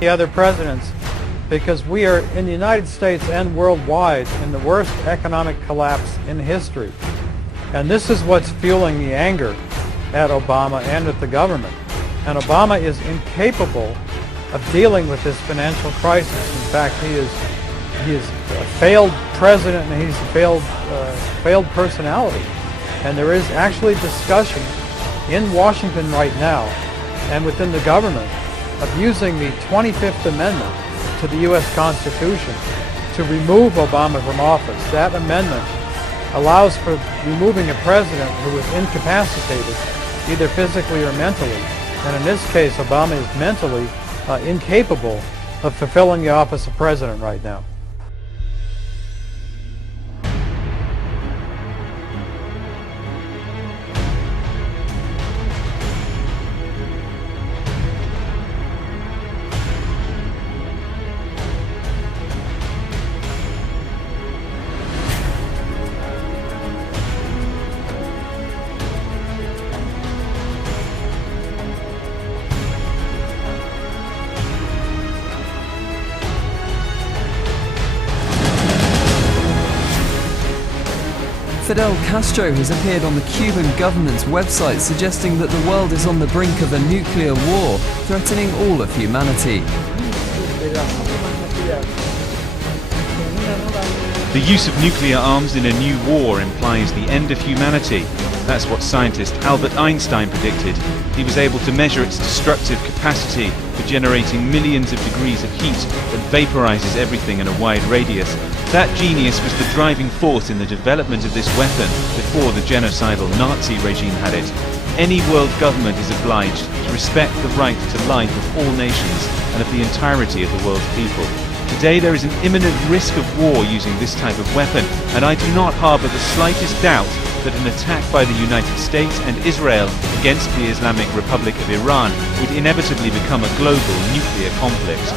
the other presidents, because we are in the United States and worldwide in the worst economic collapse in history. And this is what's fueling the anger at Obama and at the government. And Obama is incapable of dealing with this financial crisis. In fact, he is a failed president, and he's a failed personality. And there is actually discussion in Washington right now and within the government of using the 25th Amendment to the U.S. Constitution to remove Obama from office. That amendment allows for removing a president who is incapacitated, either physically or mentally. And in this case, Obama is mentally incapable of fulfilling the office of president right now. Fidel Castro has appeared on the Cuban government's website suggesting that the world is on the brink of a nuclear war, threatening all of humanity. The use of nuclear arms in a new war implies the end of humanity. That's what scientist Albert Einstein predicted. He was able to measure its destructive capacity for generating millions of degrees of heat that vaporizes everything in a wide radius. That genius was the driving force in the development of this weapon before the genocidal Nazi regime had it. Any world government is obliged to respect the right to life of all nations and of the entirety of the world's people. Today there is an imminent risk of war using this type of weapon, and I do not harbor the slightest doubt that an attack by the United States and Israel against the Islamic Republic of Iran would inevitably become a global nuclear conflict.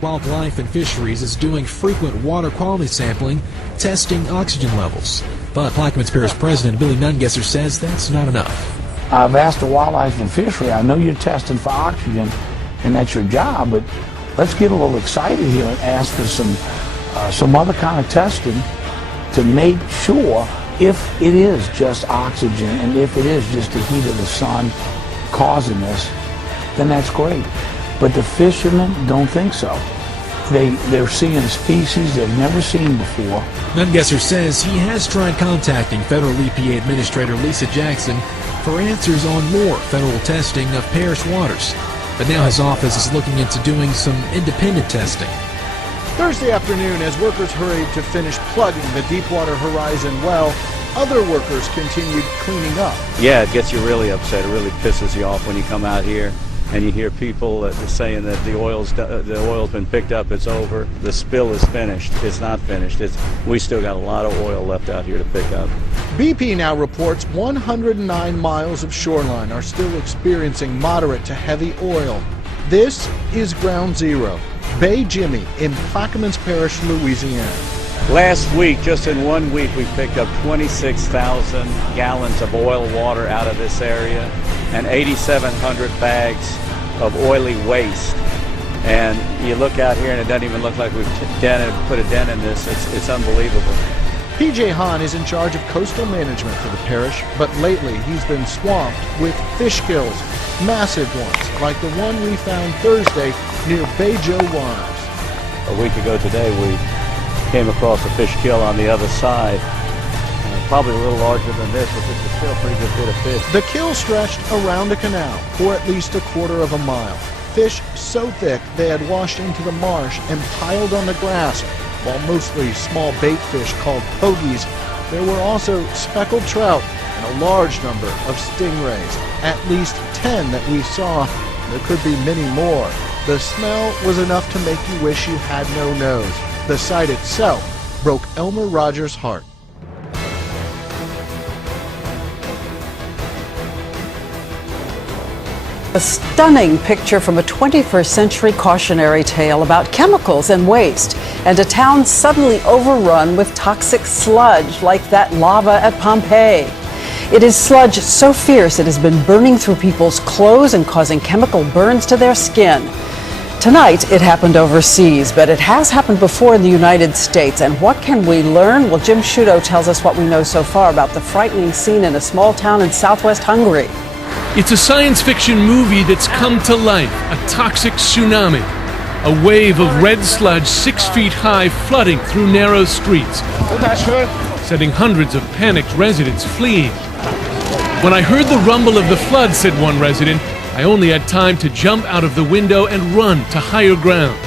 Wildlife and Fisheries is doing frequent water quality sampling, testing oxygen levels. But Plaquemines Parish President Billy Nungesser says that's not enough. I've asked the Wildlife and Fishery, I know you're testing for oxygen, and that's your job, but let's get a little excited here and ask for some other kind of testing to make sure if it is just oxygen and if it is just the heat of the sun causing this, then that's great. But the fishermen don't think so. They're seeing species they've never seen before. Nungesser says he has tried contacting Federal EPA Administrator Lisa Jackson for answers on more federal testing of parish waters. But now his office is looking into doing some independent testing. Thursday afternoon, as workers hurried to finish plugging the Deepwater Horizon well, other workers continued cleaning up. Yeah, it gets you really upset. It really pisses you off when you come out here and you hear people saying that the oil's been picked up, it's over. The spill is finished. It's not finished. We still got a lot of oil left out here to pick up. BP now reports 109 miles of shoreline are still experiencing moderate to heavy oil. This is Ground Zero, Bay Jimmy in Plaquemines Parish, Louisiana. Last week, just in 1 week, we picked up 26,000 gallons of oil water out of this area and 8,700 bags of oily waste. And you look out here and it doesn't even look like we've put a dent in this. It's unbelievable. P.J. Hahn is in charge of coastal management for the parish, but lately he's been swamped with fish kills, massive ones, like the one we found Thursday near Bay Joe Wives. A week ago today, we came across a fish kill on the other side. Probably a little larger than this, but this is still a pretty good bit of fish. The kill stretched around a canal for at least a quarter of a mile. Fish so thick they had washed into the marsh and piled on the grass. While mostly small bait fish called pogies, there were also speckled trout and a large number of stingrays. At least 10 that we saw. There could be many more. The smell was enough to make you wish you had no nose. The sight itself broke Elmer Rogers' heart. A stunning picture from a 21st century cautionary tale about chemicals and waste, and a town suddenly overrun with toxic sludge like that lava at Pompeii. It is sludge so fierce it has been burning through people's clothes and causing chemical burns to their skin. Tonight, it happened overseas, but it has happened before in the United States. And what can we learn? Well, Jim Sciutto tells us what we know so far about the frightening scene in a small town in southwest Hungary. It's a science fiction movie that's come to life, a toxic tsunami. A wave of red sludge 6 feet high flooding through narrow streets, setting hundreds of panicked residents fleeing. When I heard the rumble of the flood, said one resident, I only had time to jump out of the window and run to higher ground.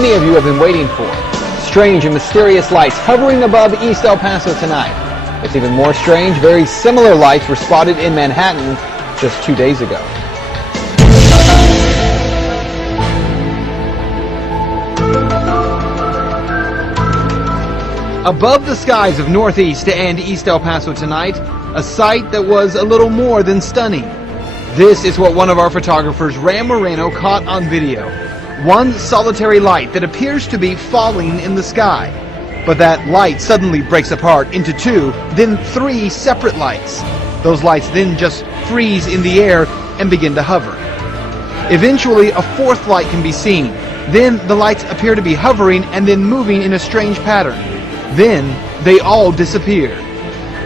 many of you have been waiting for. Strange and mysterious lights hovering above East El Paso tonight. It's even more strange, very similar lights were spotted in Manhattan just 2 days ago. Above the skies of Northeast and East El Paso tonight, a sight that was a little more than stunning. This is what one of our photographers, Ram Moreno, caught on video. One solitary light that appears to be falling in the sky. But that light suddenly breaks apart into two, then three separate lights. Those lights then just freeze in the air and begin to hover. Eventually, a fourth light can be seen. Then the lights appear to be hovering and then moving in a strange pattern. Then they all disappear.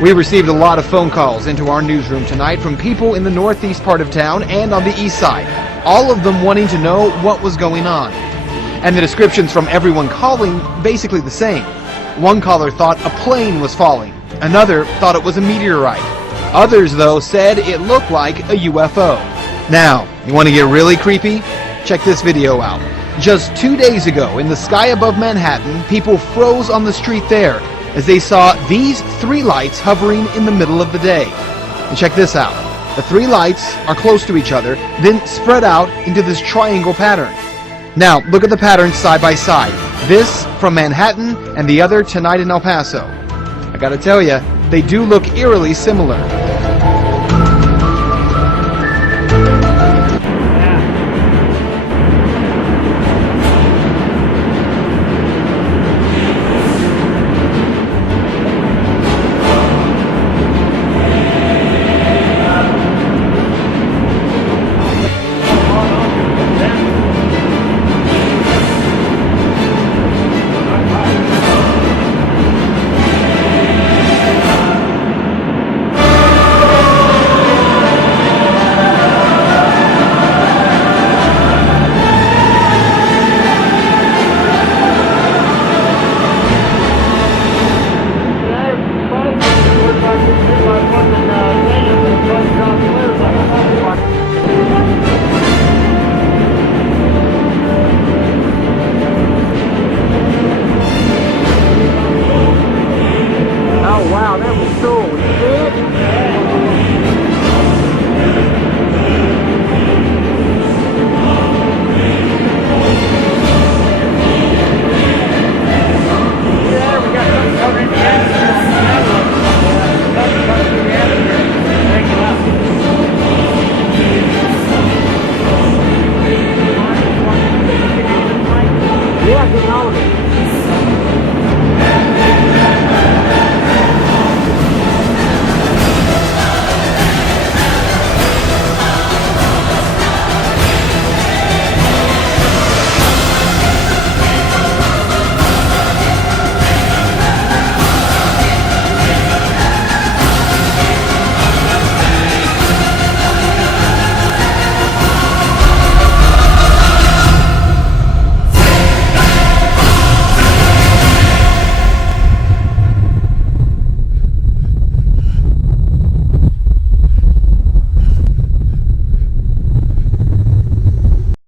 We received a lot of phone calls into our newsroom tonight from people in the northeast part of town and on the east side, all of them wanting to know what was going on. And the descriptions from everyone calling basically the same. One caller thought a plane was falling. Another thought it was a meteorite. Others, though, said it looked like a UFO. Now, you want to get really creepy? Check this video out. Just 2 days ago, in the sky above Manhattan, people froze on the street there as they saw these three lights hovering in the middle of the day. And check this out. The three lights are close to each other, then spread out into this triangle pattern. Now, look at the patterns side by side. This from Manhattan and the other tonight in El Paso. I gotta tell you, they do look eerily similar. Yeah, get on it.